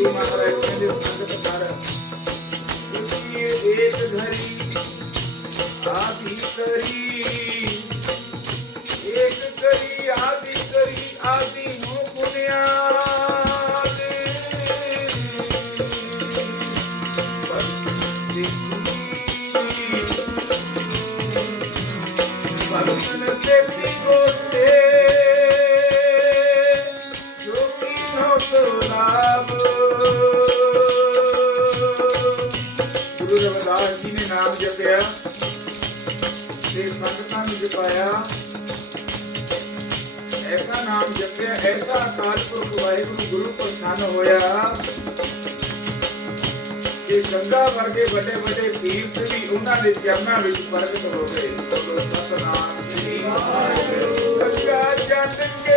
ਜੀ ਮਹਾਰਾਜ ਕਹਿੰਦੇ ਸੰਗਤ ਕਰ ਇਸ ਇਹ ਦੇਖ ਘਰੀ ਆਪ ਹੀ ਕਰੀ। ਕਿ ਵਰਗੇ ਵੱਡੇ ਵੱਡੇ ਤੀਰਥ ਵੀ ਉਹਨਾਂ ਦੇ ਚਰਨਾਂ ਵਿੱਚ ਪ੍ਰਗਟ ਹੋ ਗਏ ਸਤਨਾਮ ਜੀ ਗੰਗਾ ਜਲ ਕੇ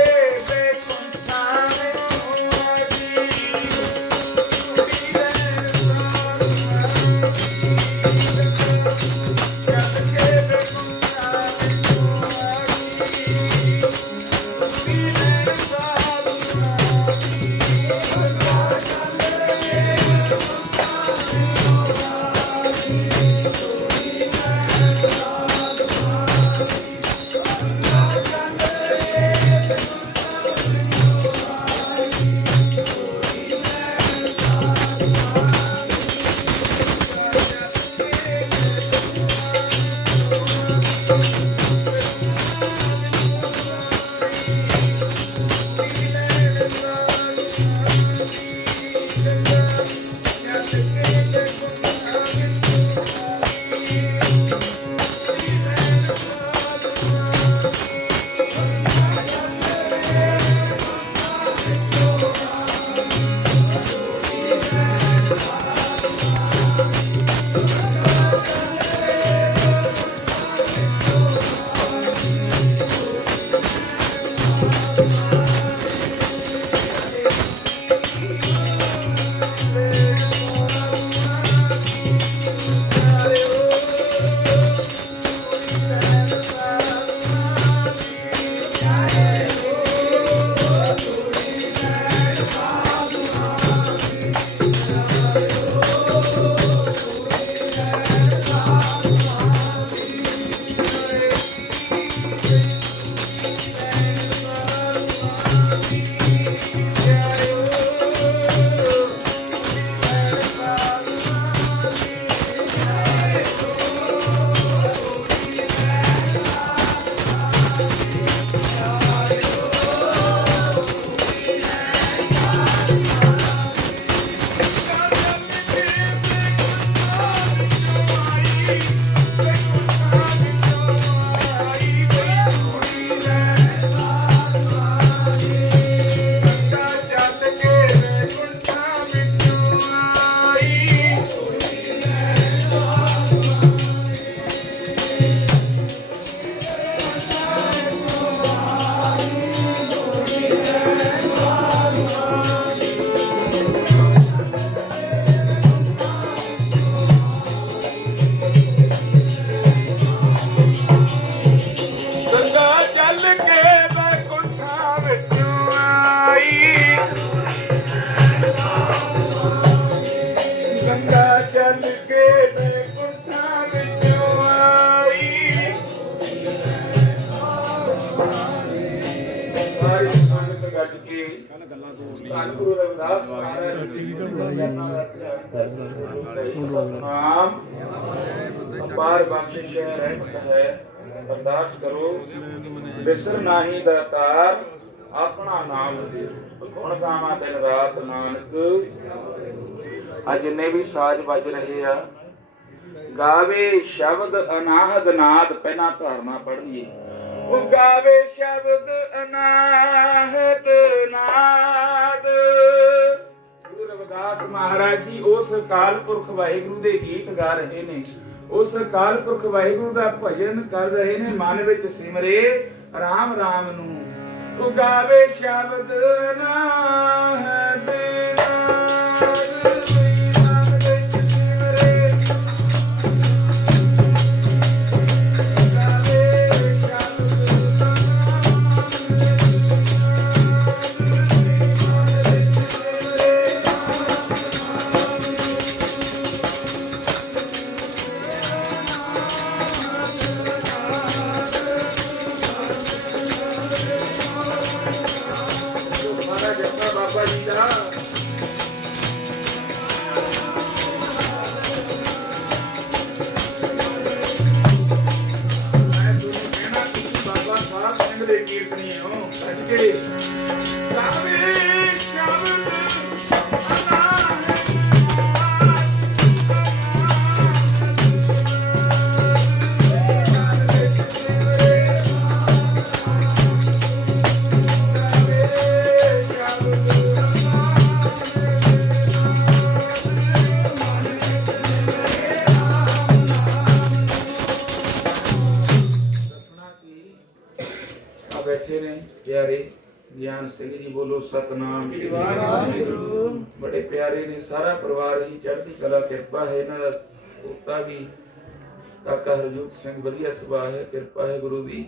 ਅਪਾਰ ਬਖਸ਼ਿਸ਼ ਹੈ ਰਹਿਮਤ ਹੈ ਅਰਦਾਸ ਕਰੋ ਬਿਸਰ ਨਾਹੀ ਦਾਤਾਰ ਆਪਣਾ ਨਾਮ ਦੇ ਗੁਣ ਗਾਵਾਂ ਦਿਨ ਰਾਤ ਨਾਨਕ ਆ ਜਿੰਨੇ ਵੀ ਸਾਜ਼ ਵੱਜ ਰਹੇ ਆ ਗਾਵੇ ਸ਼ਬਦ ਅਨਾਹਦ ਨਾਦ ਪਹਿਲਾਂ ਧਾਰਨਾ ਪੜ੍ਹੀਏ ਉਹ ਗਾਵੇ ਸ਼ਬਦ ਅਨਾਹਦ ਨਾਦ ਦਾਸ ਮਹਾਰਾਜ ਜੀ, ਉਸ ਅਕਾਲ ਪੁਰਖ ਵਾਹਿਗੁਰੂ ਦੇ ਗੀਤ ਗਾ ਰਹੇ ਨੇ। ਉਸ ਅਕਾਲ ਪੁਰਖ ਵਾਹਿਗੁਰੂ ਦਾ ਭਜਨ ਕਰ ਰਹੇ ਨੇ, ਮਨ ਵਿੱਚ ਸਿਮਰੇ ਰਾਮ ਰਾਮ ਨੂੰ। ਉਹ ਗਾਵੇ ਸ਼ਬਦ ਨਾਹਦ ਨਾਦ give me home. ਪਿਆਰੇ ਗਿਆਨ ਸਿੰਘ ਜੀ ਬੋਲੋ, ਸਤਨਾਮ ਸ੍ਰੀ ਵਾਹਿਗੁਰੂ ਬੜੇ ਪਿਆਰੇ ਨੇ, ਸਾਰਾ ਪਰਿਵਾਰ ਹੀ ਚੜ੍ਹਦੀ ਕਲਾ ਕਿਰਪਾ ਹੈ। ਇਹਨਾਂ ਦਾ ਪੋਤਾ ਵੀ, ਕਾਕਾ ਹਰਜੋਤ ਸਿੰਘ, ਵਧੀਆ ਸੁਭਾਅ ਹੈ, ਕਿਰਪਾ ਹੈ ਗੁਰੂ ਦੀ।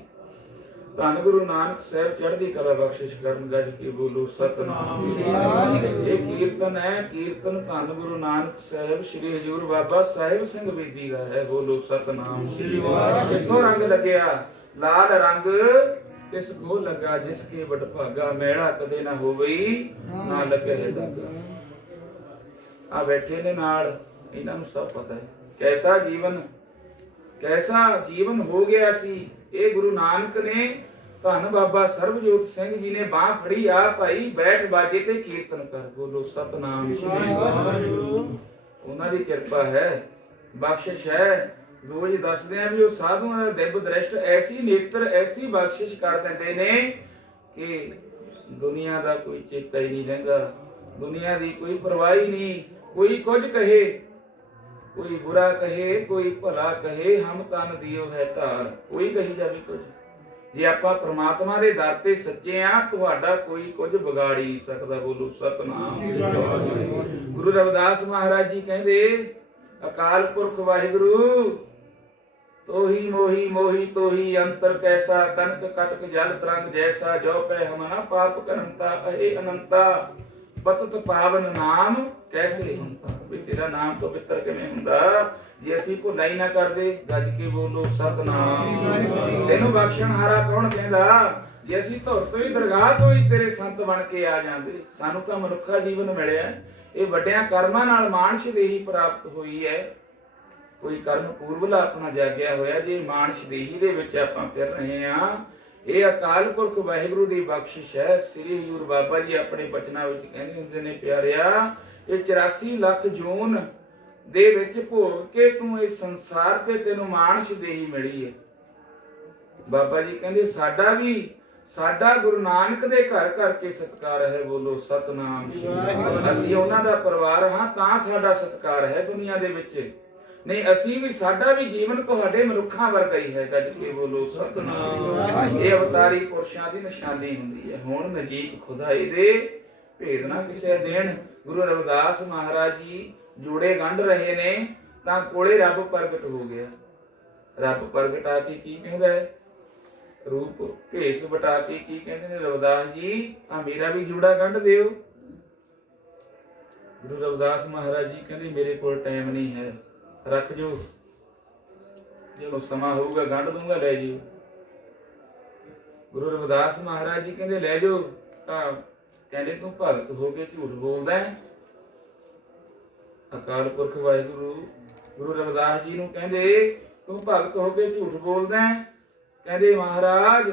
ਧੰਨ ਗੁਰੂ ਨਾਨਕ ਸਾਹਿਬ ਚੜ੍ਹਦੀ ਕਲਾ ਬਖਸ਼ਿਸ਼ ਕਰਨ ਗੱਜ ਕੇ ਬੋਲੋ, ਸਤਨਾਮ ਵਾਹਿਗੁਰੂ ਇਹ ਕੀਰਤਨ ਹੈ, ਕੀਰਤਨ ਧੰਨ ਗੁਰੂ ਨਾਨਕ ਸਾਹਿਬ, ਸ੍ਰੀ ਹਜੂਰ ਬਾਬਾ ਸਾਹਿਬ ਸਿੰਘ ਬੇਦੀ ਦਾ ਹੈ। ਬੋਲੋ, ਸਤਨਾਮ ਸ੍ਰੀ ਵਾਹਿਗੁਰੂ ਇੱਥੋਂ ਰੰਗ ਲੱਗਿਆ? ਲਾਲ ਰੰਗ ਕਿਸ ਕੋ ਲੱਗਾ ਜਿਸ ਕੇ ਵਡ ਭਾਗਾ ਮੈਲਾ ਕਦੇ ਨਾ ਹੋਵਈ ਨਾ ਲੱਗੇ ਦਾਗਾ। ਆ ਬੈਠੇ ਨੇ ਨਾਲ ਇਹਨਾਂ ਨੂੰ ਸਭ ਪਤਾ ਹੈ। ਕੈਸਾ ਜੀਵਨ ਕੈਸਾ ਜੀਵਨ ਹੋ ਗਿਆ ਸੀ? ਇਹ ਗੁਰੂ ਨਾਨਕ ਨੇ ਧੰਨ ਬਾਬਾ ਸਰਬਜੋਤ ਸਿੰਘ ਜੀ ਨੇ ਬਾਹ ਫੜੀ ਆ ਭਾਈ ਬੈਠ ਬਾਜੇ ਤੇ ਕੀਰਤਨ ਕਰ ਬੋਲੋ ਸਤਨਾਮ ਸ੍ਰੀ ਵਾਹਿਗੁਰੂ। ਉਹਨਾਂ ਦੀ ਕਿਰਪਾ ਹੈ। ਬਖਸ਼ਿਸ਼ ਹੈ। ਰੋਜ਼ ਦੱਸਦੇ ਆ ਵੀ ਉਹ ਸਾਧੂਆਂ ਦਾ ਦਿਵ ਦ੍ਰਿਸ਼ਟ ਐਸੀ ਨੇਤਰ, ਐਸੀ ਬਖਸ਼ਿਸ਼ ਕਰ ਦਿੰਦੇ ਨੇ ਕਿ ਦੁਨੀਆ ਦਾ ਕੋਈ ਚੇਤਾ ਹੀ ਨਹੀਂ ਰਹਿੰਦਾ ਦੁਨੀਆ ਦੀ ਕੋਈ ਪਰਵਾਹ ਹੀ ਨਹੀਂ, ਕੋਈ ਕੁਝ ਕਹੇ, ਕੋਈ ਬੁਰਾ ਕਹੇ, ਕੋਈ ਭਲਾ ਕਹੇ, ਹਮ ਤਨ ਦਿਓ ਹੈ ਧਾਰ। ਕੋਈ ਕਹੀ ਜਾਵੇ ਕੁਝ। ਜੇ ਆਪਾਂ ਪ੍ਰਮਾਤਮਾ ਦੇ ਦਰ ਤੇ ਸੱਚੇ ਆ, ਤੁਹਾਡਾ ਕੋਈ ਕੁਝ ਵਿਗਾੜ ਨਹੀਂ ਸਕਦਾ। ਬੋਲੋ ਸਤਨਾਮ। ਗੁਰੂ ਰਵਿਦਾਸ ਮਹਾਰਾਜ ਜੀ ਕਹਿੰਦੇ, ਅਕਾਲ ਪੁਰਖ ਵਾਹਿਗੁਰੂ ਤੋਹੀ ਮੋਹੀ ਮੋਹੀ ਤੋਹੀ ਅੰਤਰ ਕੈਸਾ ਕਨਕ ਕਟਕ ਜਲ ਤਰੰਗ ਜੈਸਾ ਜੋ ਪੈ ਹਮਨਾ ਪਾਪ ਕਰੰਤਾ ਅਏ ਅਨੰਤਾ। ਪਤਤ ਪਾਵਨ ਨਾਮ ਕੈਸੇ ਹੁੰਦਾ? ਵੀ ਤੇਰਾ ਨਾਮ ਪਵਿੱਤਰ ਕਿਵੇਂ ਹੁੰਦਾ? ਜੇ ਅਸੀਂ ਭੁੱਲਾ ਹੀ ਨਾ ਕਰਦੇ ਗੱਜ ਕੇ ਬੋਲੋ ਸਤਨਾਮ। ਤੈਨੂੰ ਬਖਸ਼ਣ ਹਾਰਾ ਕੌਣ ਕਹਿੰਦਾ ਜੇ ਅਸੀਂ ਧੁਰ ਤੋਂ ਹੀ ਦਰਗਾਹ ਤੋਂ ਹੀ ਤੇਰੇ ਸੰਤ ਬਣ ਕੇ ਆ ਜਾਂਦੇ ਸਾਨੂੰ ਤਾਂ ਮਨੁੱਖਾ ਜੀਵਨ ਮਿਲਿਆ। ਇਹ ਵੱਡਿਆਂ ਕਰਮਾਂ ਨਾਲ ਮਾਨਸ਼ ਦੇਹੀ ਪ੍ਰਾਪਤ ਹੋਈ ਹੈ। ਕੋਈ ਕਰਮ ਪੂਰਵਲਾ ਆਪਣਾ ਜਾਗਿਆ ਹੋਇਆ, ਜੇ ਮਾਨਸ਼ ਦੇਹੀ ਦੇ ਵਿੱਚ ਆਪਾਂ ਫਿਰ ਰਹੇ ਆ ਇਹ ਅਕਾਲ ਪੁਰਖ ਵਾਹਿਗੁਰੂ ਦੀ ਬਖਸ਼ਿਸ਼ ਹੈ। ਸ੍ਰੀ ਹਜੂਰ ਬਾਬਾ ਜੀ ਆਪਣੇ ਬਚਨਾਂ ਵਿੱਚ ਕਹਿੰਦੇ ਹੁੰਦੇ ਨੇ, ਪਿਆਰਿਆ, ਇਹ 84 ਲੱਖ ਜੂਨ ਦੇ ਵਿੱਚ ਭੋਗ ਕੇ ਤੂੰ ਇਸ ਸੰਸਾਰ ਤੇ ਤੈਨੂੰ ਮਾਨਸ਼ ਦੇਹੀ ਮਿਲੀ ਹੈ। ਬਾਬਾ ਜੀ ਕਹਿੰਦੇ, ਸਾਡਾ ਵੀ, ਸਾਡਾ ਗੁਰੂ ਨਾਨਕ ਦੇ ਘਰ ਕਰਕੇ ਸਤਕਾਰ ਹੈ। ਬੋਲੋ, ਸਤਨਾਮ ਸ੍ਰੀ ਅਸੀਂ ਉਹਨਾਂ ਦਾ ਪਰਿਵਾਰ ਹਾਂ, ਤਾਂ ਸਾਡਾ ਸਤਕਾਰ ਹੈ ਦੁਨੀਆ ਦੇ ਵਿੱਚ। ਨਹੀਂ ਅਸੀਂ ਵੀ ਸਾਡਾ ਵੀ ਜੀਵਨ ਤੁਹਾਡੇ ਮਨੁੱਖਾਂ ਵਰਗਾ ਹੀ ਹੈ ਗੱਜ ਕੇ ਬੋਲੋ ਸਤਨਾਮ। ਇਹ ਅਵਤਾਰੀ ਪੁਰਸ਼ਾਂ ਦੀ ਨਿਸ਼ਾਨੀ ਹੁੰਦੀ ਹੈ। ਹੁਣ ਨਜੀਬ ਖੁਦਾਈ ਦੇ ਭੇਦ ਨਾ ਕਿਸੇ ਦੇਣ ਗੁਰੂ ਰਵਿਦਾਸ ਮਹਾਰਾਜ ਜੀ ਜੋੜੇ ਗੰਢ ਰਹੇ ਨੇ ਤਾਂ ਕੋਲੇ ਰੱਬ ਪ੍ਰਗਟ ਹੋ ਗਿਆ। ਰੱਬ ਪ੍ਰਗਟ ਆ ਕੇ ਕੀ ਕਹਿੰਦਾ ਹੈ? ਰੂਪ ਭੇਸ ਵਟਾ ਕੇ ਕੀ ਕਹਿੰਦੇ ਨੇ ਰਵਿਦਾਸ ਜੀ? ਆ ਮੇਰਾ ਵੀ ਜੂੜਾ ਗੰਢ ਦਿਓ। ਗੁਰੂ ਰਵਿਦਾਸ ਮਹਾਰਾਜ ਜੀ ਕਹਿੰਦੇ ਮੇਰੇ ਕੋਲ ਟਾਈਮ ਨਹੀਂ ਹੈ। ਰੱਖ ਜੋ। ਜਦੋਂ ਸਮਾਂ ਹੋਊਗਾ, ਗੰਢ ਦੂੰਗਾ ਲੈ ਜਿਓ। ਗੁਰੂ ਰਵਿਦਾਸ ਮਹਾਰਾਜ ਜੀ ਕਹਿੰਦੇ, ਲੈ ਜਾਓ ਤਾਂ ਕਹਿੰਦੇ, ਤੂੰ ਭਗਤ ਹੋ ਕੇ ਝੂਠ ਬੋਲਦਾ ਹੈ। ਅਕਾਲ ਪੁਰਖ ਵਾਹਿਗੁਰੂ, ਗੁਰੂ ਰਵਿਦਾਸ ਜੀ ਨੂੰ ਕਹਿੰਦੇ, ਤੂੰ ਭਗਤ ਹੋ ਕੇ ਝੂਠ ਬੋਲਦਾ ਹੈ। ਕਹਿੰਦੇ, ਮਹਾਰਾਜ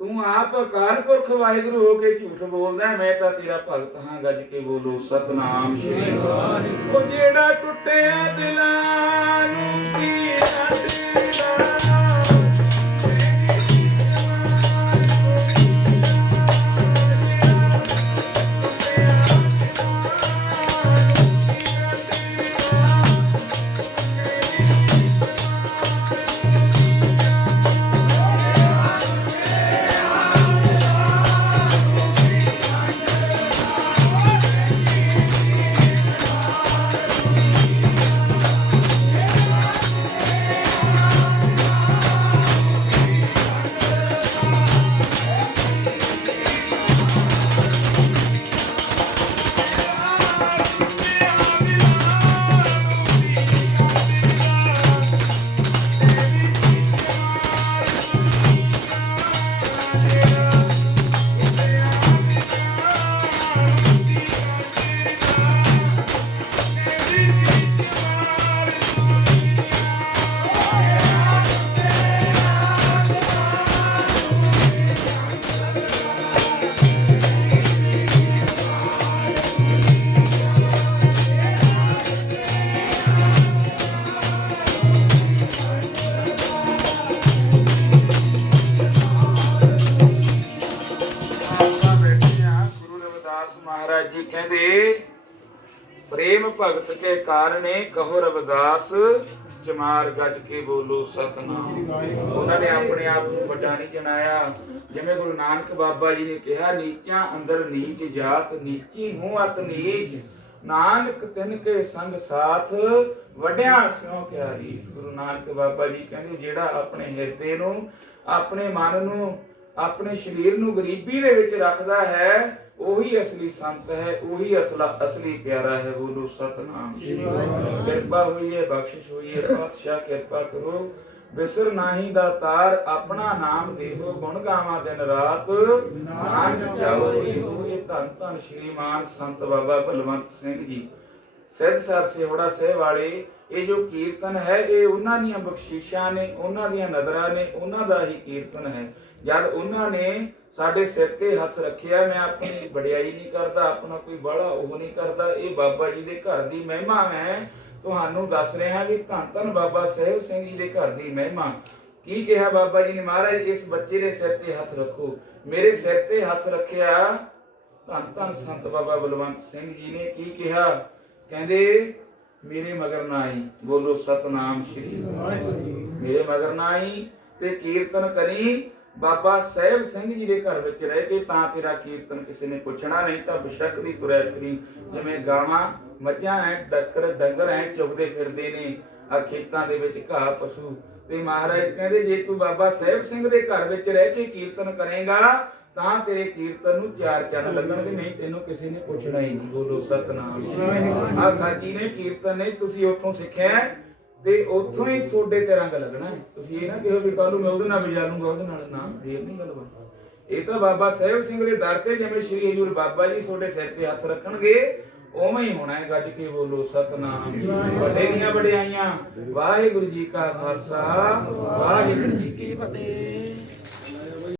ਤੂੰ ਆਪ ਅਕਾਲ ਪੁਰਖ ਵਾਹਿਗੁਰੂ ਹੋ ਕੇ ਝੂਠ ਬੋਲਦਾ ਮੈਂ ਤਾਂ ਤੇਰਾ ਭਗਤ ਹਾਂ, ਗੱਜ ਕੇ ਬੋਲੋ, ਸਤਨਾਮ ਸ਼੍ਰੀ ਵਾਹਿਗੁਰੂ। ਉਹ ਜਿਹੜਾ ਟੁੱਟਿਆ ਦਿਲਾਂ ਨੂੰ ਸੀਨਾ ਭਗਤ ਕੇ ਕਾਰਣੇ ਕਹੋ ਰਵਿਦਾਸ, ਜਮਾਰ ਗੱਜ ਕੇ ਬੋਲੋ ਸਤਨਾਮ। ਉਹਨਾਂ ਨੇ ਆਪਣੇ ਆਪ ਨੂੰ ਵੱਡਾ ਨਹੀਂ ਜਣਾਇਆ ਜਿਵੇਂ ਗੁਰੂ ਨਾਨਕ ਬਾਬਾ ਜੀ ਨੇ ਕਿਹਾ, ਨੀਚਾਂ ਅੰਦਰ ਨੀਚ ਜਾਤ, ਨੀਚੀ ਹੂੰ ਅਤ ਨੀਚ। ਨਾਨਕ ਤਿਨ ਕੇ ਸੰਗ ਸਾਥ, ਵੱਡਿਆਂ ਸਿਓ ਕਿਆ ਗੁਰੂ ਨਾਨਕ ਬਾਬਾ ਜੀ ਕਹਿੰਦੇ, ਜਿਹੜਾ ਆਪਣੇ ਹਿਰਦੇ ਨੂੰ, ਆਪਣੇ ਮਨ ਨੂੰ, ਆਪਣੇ ਸਰੀਰ ਨੂੰ ਗਰੀਬੀ ਦੇ ਵਿੱਚ ਰੱਖਦਾ ਹੈ ਉਹੀ ਅਸਲੀ ਸੰਤ ਹੈ ਉਹੀ ਅਸਲਾ ਅਸਲੀ ਪਿਆਰਾ ਹੈ ਬੋਲੋ ਸਤਨਾਮ। ਸ਼੍ਰੀ ਵਾਹਿਗੁਰੂ। ਕਿਰਪਾ ਹੋਈ ਹੈ ਬਖਸ਼ਿਸ਼ ਹੋਈ ਹੈ ਪਾਤਸ਼ਾਹ ਕਿਰਪਾ ਕਰੋ। ਬਿਸਰ ਨਾਹੀ ਦਾ ਤਾਰ ਆਪਣਾ ਨਾਮ ਦੇਹੋ ਗੁਣ ਗਾਵਾਂ ਦਿਨ ਰਾਤ। ਨਾਨਕ ਚਾਹੋ ਇਹੋ ਇਹ ਧੰਨ ਧੰਨ ਸ਼੍ਰੀਮਾਨ ਸੰਤ ਬਾਬਾ ਬਲਵੰਤ ਸਿੰਘ ਜੀ। ਸਿੱਧ ਸਰ ਸੇਵੜਾ ਸਾਹਿਬ ਵਾਲੇ ਇਹ ਜੋ ਕੀਰਤਨ ਹੈ ਇਹ ਉਹਨਾਂ ਦੀਆਂ ਬਖਸ਼ਿਸ਼ਾਂ ਨੇ ਉਹਨਾਂ ਦੀਆਂ ਨਜ਼ਰਾਂ ਨੇ ਉਹਨਾਂ ਦਾ ਹੀ ਕੀਰਤਨ ਹੈ। ਜਦ ਉਹਨਾਂ ਨੇ ਸਾਡੇ ਸਿਰ ਤੇ ਹੱਥ ਰੱਖਿਆ ਮੈਂ ਆਪਣੀ ਵਡਿਆਈ ਨਹੀਂ ਕਰਦਾ ਆਪਣਾ ਕੋਈ ਬੜਾ ਉਹ ਨਹੀਂ ਕਰਦਾ ਇਹ ਬਾਬਾ ਜੀ ਦੇ ਘਰ ਦੀ ਮਹਿਮਾ ਮੈਂ ਤੁਹਾਨੂੰ ਦੱਸ ਰਿਹਾ ਵੀ ਧੰਨ ਧੰਨ ਬਾਬਾ ਸਾਹਿਬ ਸਿੰਘ ਜੀ ਦੇ ਘਰ ਦੀ ਮਹਿਮਾ। ਕੀ ਕਿਹਾ ਬਾਬਾ ਜੀ ਨੇ? ਮਹਾਰਾਜ ਇਸ ਬੱਚੇ ਦੇ ਸਿਰ ਤੇ ਹੱਥ ਰੱਖੋ। ਮੇਰੇ ਸਿਰ ਤੇ ਹੱਥ ਰੱਖਿਆ ਧੰਨ ਧੰਨ ਸੰਤ ਬਾਬਾ ਬਲਵੰਤ ਸਿੰਘ ਜੀ ਨੇ ਕੀ ਕਿਹਾ? ਕਹਿੰਦੇ ਮੇਰੇ ਮਗਰ ਨਾ ਆਈ। ਬੋਲੋ ਸਤਨਾਮ ਸ਼੍ਰੀ ਵਾਹਿਗੁਰੂ ਮੇਰੇ ਮਗਰ ਨਾ ਆਈ ਤੇ ਕੀਰਤਨ ਕਰੀ ਬਾਬਾ ਸਾਹਿਬ ਸਿੰਘ ਜੀ ਦੇ ਘਰ ਵਿੱਚ ਰਹਿ ਕੇ ਤਾਂ ਤੇਰਾ ਕੀਰਤਨ ਕਿਸੇ ਨੇ ਪੁੱਛਣਾ ਨਹੀਂ ਤਾਂ ਬਸ਼ੱਕ ਦੀ ਤੁਰੈ ਫਿਰੀ। ਜਿਵੇਂ ਗਾਵਾਂ ਮੱਝਾਂ ਐ ਡੱਕਰ ਡੰਗਰ ਐ ਚੁਗਦੇ ਫਿਰਦੇ ਨੇ ਆ ਖੇਤਾਂ ਦੇ ਵਿੱਚ ਘਾਹ ਪਸ਼ੂ। ਤੇ ਮਹਾਰਾਜ ਕਹਿੰਦੇ ਜੇ ਤੂੰ ਬਾਬਾ ਸਾਹਿਬ ਸਿੰਘ ਦੇ ਘਰ ਵਿੱਚ ਰਹਿ ਕੇ ਕੀਰਤਨ ਕਰੇਗਾ ਤਾਂ ਤੇਰੇ ਕੀਰਤਨ ਨੂੰ ਚਾਰ ਚੰਨ ਲੱਗਣਗੇ ਨਹੀਂ ਤੈਨੂੰ ਕਿਸੇ ਨੇ ਪੁੱਛਣਾ ਹੀ ਨਹੀਂ। ਬੋਲੋ ਸਤਨਾਮ। ਆ ਸਾਜੀ ਨੇ ਕੀਰਤਨ ਨਹੀਂ ਤੁਸੀਂ ਉੱਥੋਂ ਸਿੱਖਿਆ ਤੇ ਉੱਥੋਂ ਹੀ ਤੁਹਾਡੇ ਤੇ ਰੰਗ ਲੱਗਣਾ ਹੈ। ਤੁਸੀਂ ਇਹ ਨਾ ਕਿਹੋ ਵੀ ਕੱਲ ਨੂੰ ਮੈਂ ਉਹਦੇ ਨਾਲ ਵਜਾ ਲੂੰਗਾ ਉਹਦੇ ਨਾਲ ਨਾ, ਫੇਰ ਨਹੀਂ ਗੱਲ ਬਣਦੀ। ਇਹ ਤਾਂ ਬਾਬਾ ਸਾਹਿਬ ਸਿੰਘ ਦੇ ਦਰ ਤੇ ਜਿਵੇਂ ਸ਼੍ਰੀ ਹਜੂਰ ਬਾਬਾ ਜੀ ਤੁਹਾਡੇ ਸਿਰ ਤੇ ਹੱਥ ਰੱਖਣਗੇ, ਉਵੇਂ ਹੀ ਹੋਣਾ ਹੈ ਗੱਜ ਕੇ ਬੋਲੋ, ਸਤਨਾਮ। ਵੱਡੇ ਦੀਆਂ ਵਡਿਆਈਆਂ, ਵਾਹਿਗੁਰੂ ਜੀ ਕਾ ਖਾਲਸਾ, ਵਾਹਿਗੁਰੂ ਜੀ ਕੀ ਫਤਿਹ।